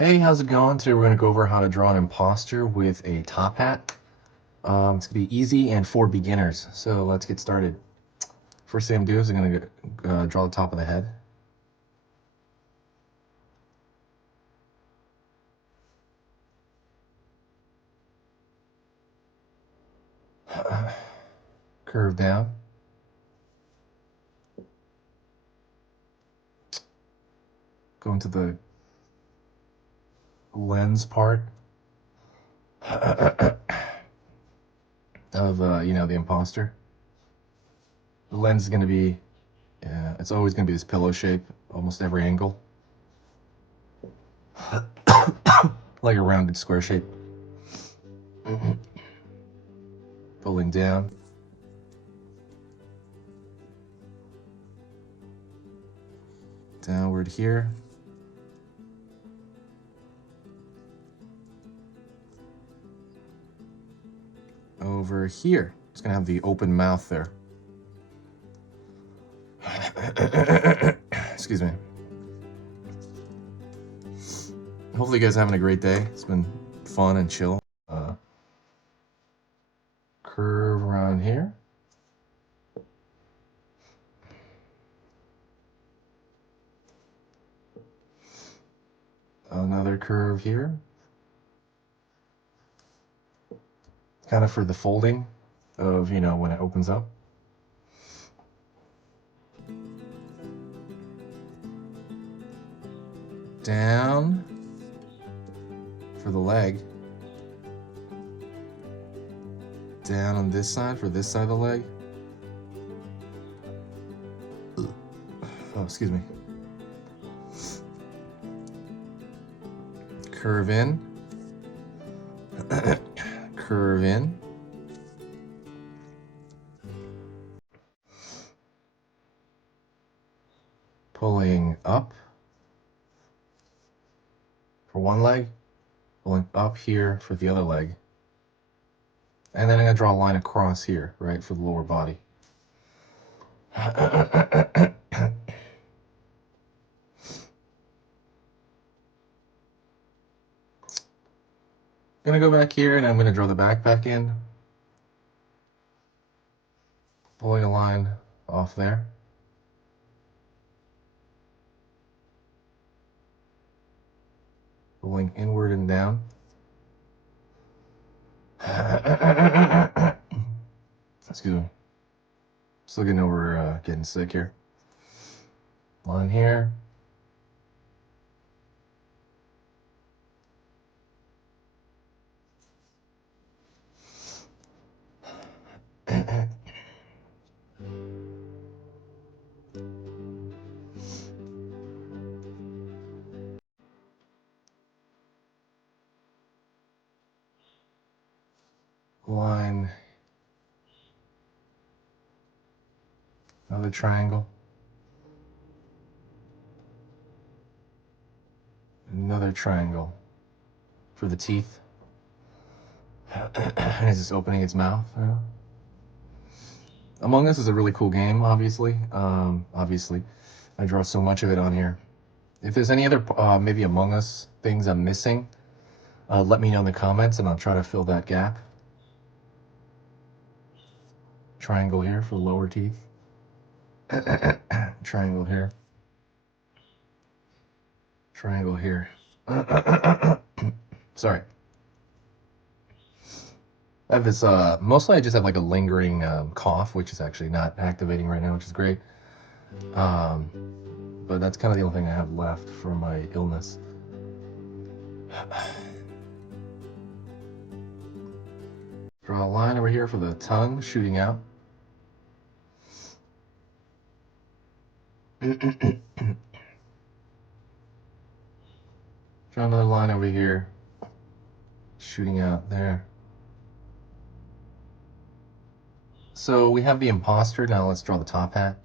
Hey, how's it going? Today we're going to go over how to draw an imposter with a top hat. It's going to be easy and for beginners. So let's get started. First thing I'm going to do is I'm going to draw the top of the head. Curve down. Go into the lens part of, the imposter. The lens is going to be, it's always going to be this pillow shape, almost every angle. Like a rounded square shape. Pulling down. Downward here. Over here. It's going to have the open mouth there. Excuse me. Hopefully you guys are having a great day. It's been fun and chill. Curve around here. Another curve here. Kind of for the folding of, when it opens up. Down for the leg. Down on this side for this side of the leg. Oh, excuse me. Curve in. Curve in. Pulling up for one leg, pulling up here for the other leg. And then I'm going to draw a line across here, right, for the lower body. I'm going to go back here and I'm going to draw the back in. Pulling a line off there. Pulling inward and down. Excuse me. Still getting over getting sick here. Line here. Line. Another triangle. Another triangle for the teeth. Is this opening its mouth? Among Us is a really cool game, obviously. I draw so much of it on here. If there's any other maybe Among Us things I'm missing, let me know in the comments and I'll try to fill that gap. Triangle here for the lower teeth. Triangle here. Triangle here. Sorry. I have this, mostly I just have like a lingering cough, which is actually not activating right now, which is great. But that's kind of the only thing I have left for my illness. Draw a line over here for the tongue shooting out. Draw another line over here, shooting out there. So we have the imposter. Now let's draw the top hat.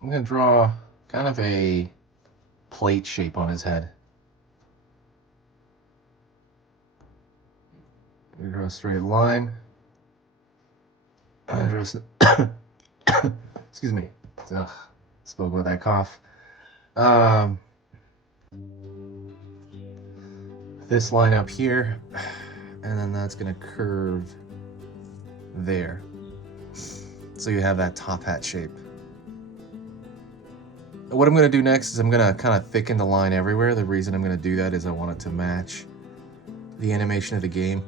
I'm going to draw kind of a plate shape on his head. I'm going to draw a straight line. Excuse me. Ugh, spoke with that cough. Um, this line up here, and then that's gonna curve there. So you have that top hat shape. What I'm gonna do next is I'm gonna kind of thicken the line everywhere. The reason I'm gonna do that is I want it to match the animation of the game.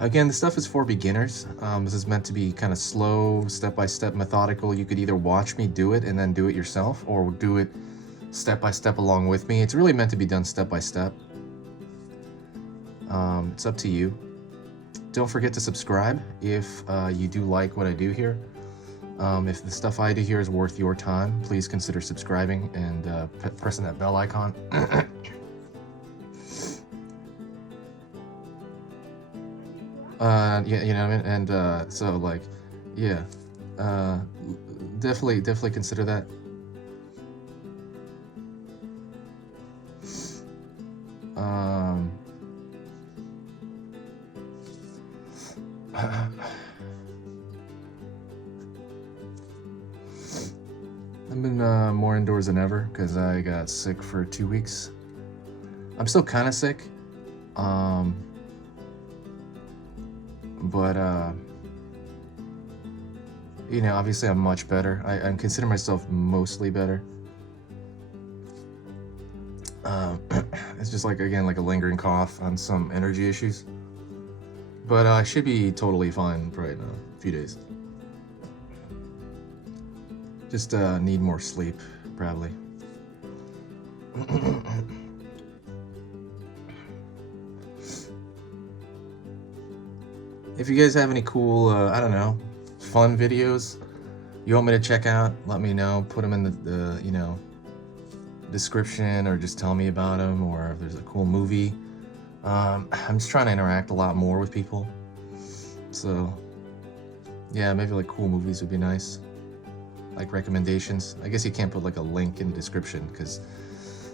Again, this stuff is for beginners. This is meant to be kind of slow, step-by-step, methodical. You could either watch me do it and then do it yourself, or do it step-by-step along with me. It's really meant to be done step-by-step. It's up to you. Don't forget to subscribe if you do like what I do here. If the stuff I do here is worth your time, please consider subscribing and pressing that bell icon. Yeah, you know what I mean? And so, like, yeah, definitely consider that. I've been more indoors than ever because I got sick for 2 weeks. I'm still kind of sick, but you know, obviously I'm much better. I consider myself mostly better. It's just like, again, like a lingering cough on some energy issues, but I should be totally fine right now. A few days. Just need more sleep, probably. If you guys have any cool, I don't know, fun videos you want me to check out, let me know. Put them in the you know, description, or just tell me about them, or if there's a cool movie. I'm just trying to interact a lot more with people. So, yeah, maybe like cool movies would be nice. Like recommendations. I guess you can't put like a link in the description because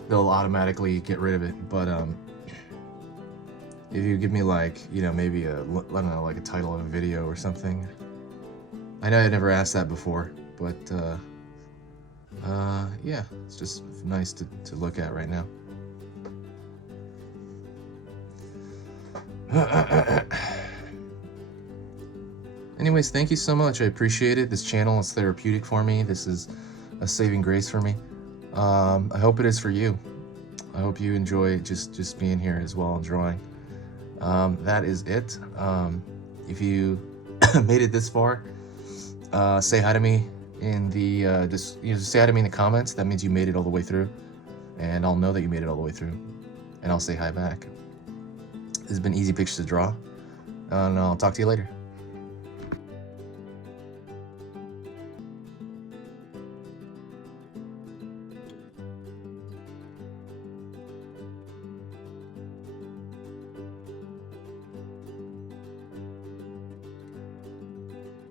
they'll automatically get rid of it. But if you give me, like, you know, maybe I don't know, like a title of a video or something. I know I never asked that before, but yeah, it's just nice to look at right now. Anyways, thank you so much. I appreciate it. This channel is therapeutic for me. This is a saving grace for me. I hope it is for you. I hope you enjoy just being here as well and drawing. That is it. If you made it this far, say hi to me in the say hi to me in the comments. That means you made it all the way through, and I'll know that you made it all the way through, and I'll say hi back. This has been Easy Pictures to Draw, and I'll talk to you later.